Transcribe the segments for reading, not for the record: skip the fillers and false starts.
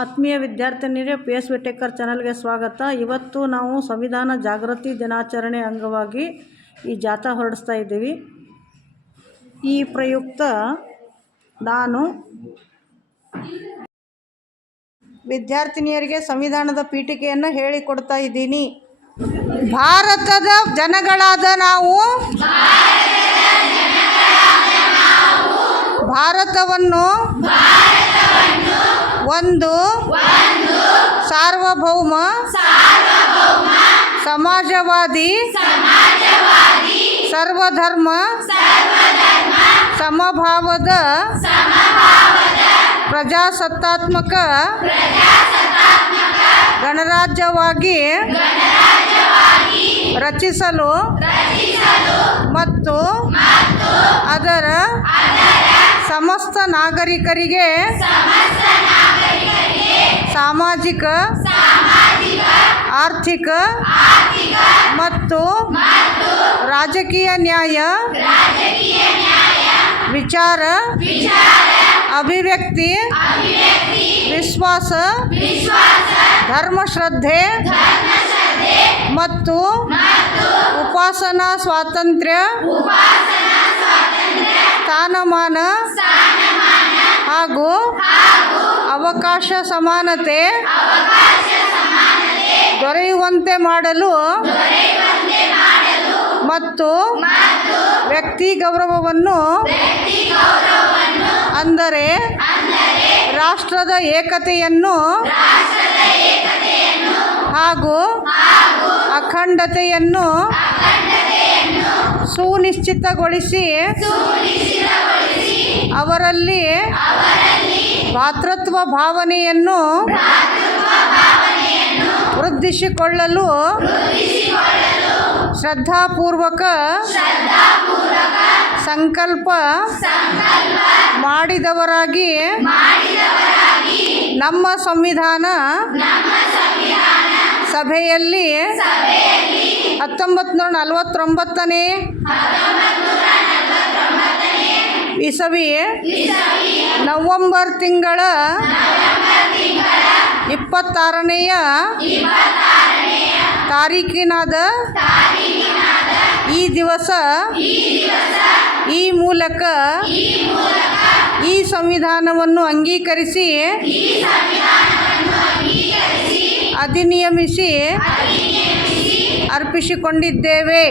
ಆತ್ಮೀಯ ವಿದ್ಯಾರ್ಥಿನಿಯರೇ, P S Whittaker ಚಾನಲ್ಗೆ ಸ್ವಾಗತ. ಇವತ್ತು ನಾವು ಸಂವಿಧಾನ ಜಾಗೃತಿ ದಿನಾಚರಣೆ ಅಂಗವಾಗಿ ಈ ಜಾಥಾ ಹೊರಡಿಸ್ತಾ ಇದ್ದೀವಿ. ಈ ಪ್ರಯುಕ್ತ ನಾನು ವಿದ್ಯಾರ್ಥಿನಿಯರಿಗೆ ಸಂವಿಧಾನದ ಪೀಠಿಕೆಯನ್ನು ಹೇಳಿಕೊಡ್ತಾ ಇದ್ದೀನಿ. ಭಾರತದ ಜನಗಳಾದ ನಾವು ಭಾರತವನ್ನು ಒಂದು ಸಾರ್ವಭೌಮ ಸಮಾಜವಾದಿ ಸರ್ವಧರ್ಮ ಸಮಭಾವದ ಪ್ರಜಾಸತ್ತಾತ್ಮಕ ಗಣರಾಜ್ಯವಾಗಿ ರಚಿಸಲು ಮತ್ತು ಅದರ ಸಮಸ್ತ ನಾಗರಿಕರಿಗೆ ಸಾಮಾಜಿಕ, ಆರ್ಥಿಕ ಮತ್ತು ರಾಜಕೀಯ ನ್ಯಾಯ, ವಿಚಾರ, ಅಭಿವ್ಯಕ್ತಿ, ವಿಶ್ವಾಸ, ಧರ್ಮಶ್ರದ್ಧೆ ಮತ್ತು ಉಪಾಸನಾ ಸ್ವಾತಂತ್ರ್ಯ, ಸ್ಥಾನಮಾನ ಹಾಗೂ ಅವಕಾಶ ಸಮಾನತೆ ದೊರೆಯುವಂತೆ ಮಾಡಲು ಮತ್ತು ವ್ಯಕ್ತಿ ಗೌರವವನ್ನು ಅಂದರೆ ರಾಷ್ಟ್ರದ ಏಕತೆಯನ್ನು ಹಾಗೂ ಅಖಂಡತೆಯನ್ನು ಸುನಿಶ್ಚಿತಗೊಳಿಸಿ ಅವರಲ್ಲಿ ಭ್ರಾತೃತ್ವ ಭಾವನೆಯನ್ನು ವೃದ್ಧಿಸಿಕೊಳ್ಳಲು ಶ್ರದ್ಧಾಪೂರ್ವಕ ಸಂಕಲ್ಪ ಮಾಡಿದವರಾಗಿ ನಮ್ಮ ಸಂವಿಧಾನ ಸಭೆಯಲ್ಲಿ 1949ನೇ ಇಸವಿ ನವೆಂಬರ್ ತಿಂಗಳ 26ನೇಯ ತಾರೀಖಿನಾದ ಈ ದಿವಸ ಈ ಮೂಲಕ ಈ ಸಂವಿಧಾನವನ್ನು ಅಂಗೀಕರಿಸಿ ಅಧಿನಿಯಮಿಸಿ ಅರ್ಪಿಸಿಕೊಂಡಿದ್ದೇವೆ.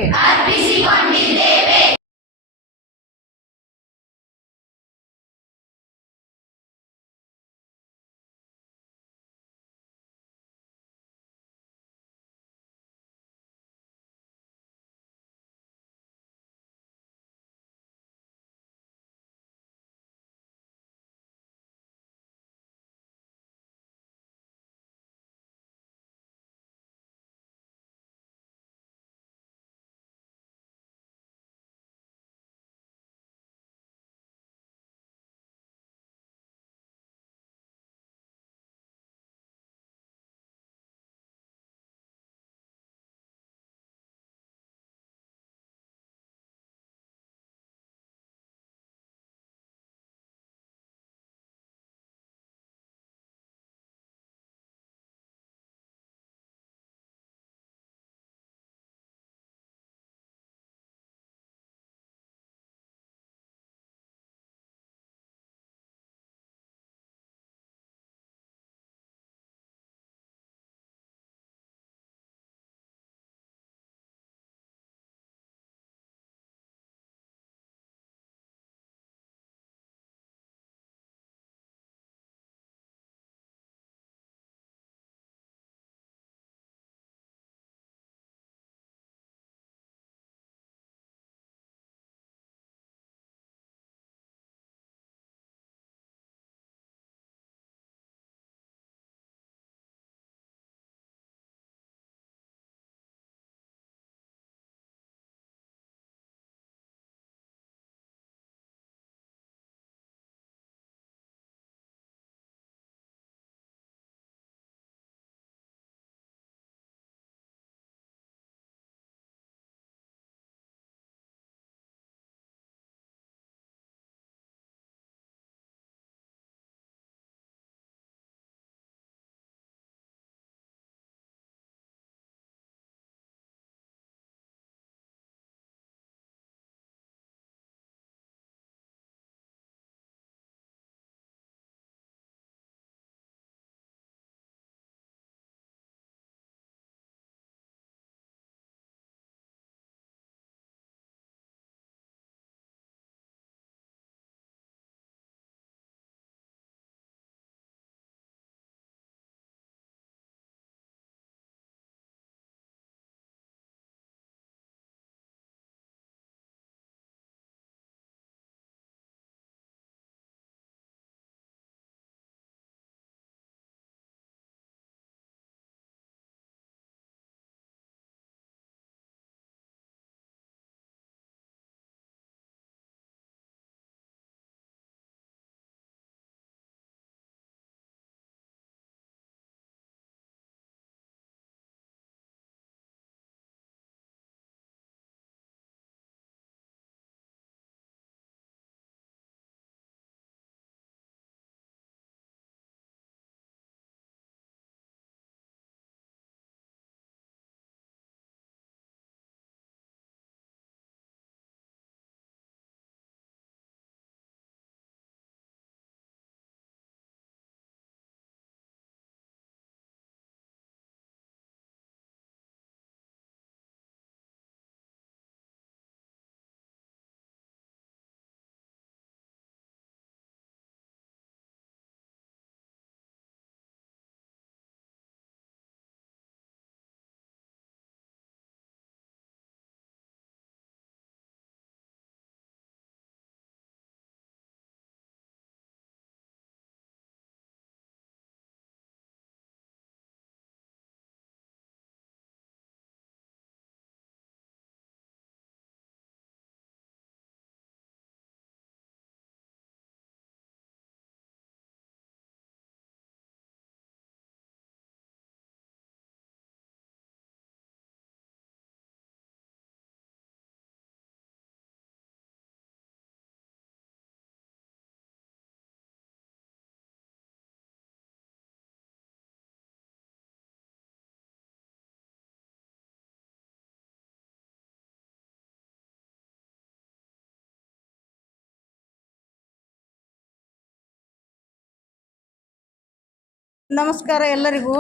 ನಮಸ್ಕಾರ ಎಲ್ಲರಿಗೂ.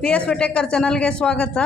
ಪಿ ಎಸ್ ವಿಟೇಕರ್ ಚಾನಲ್ಗೆ ಸ್ವಾಗತ.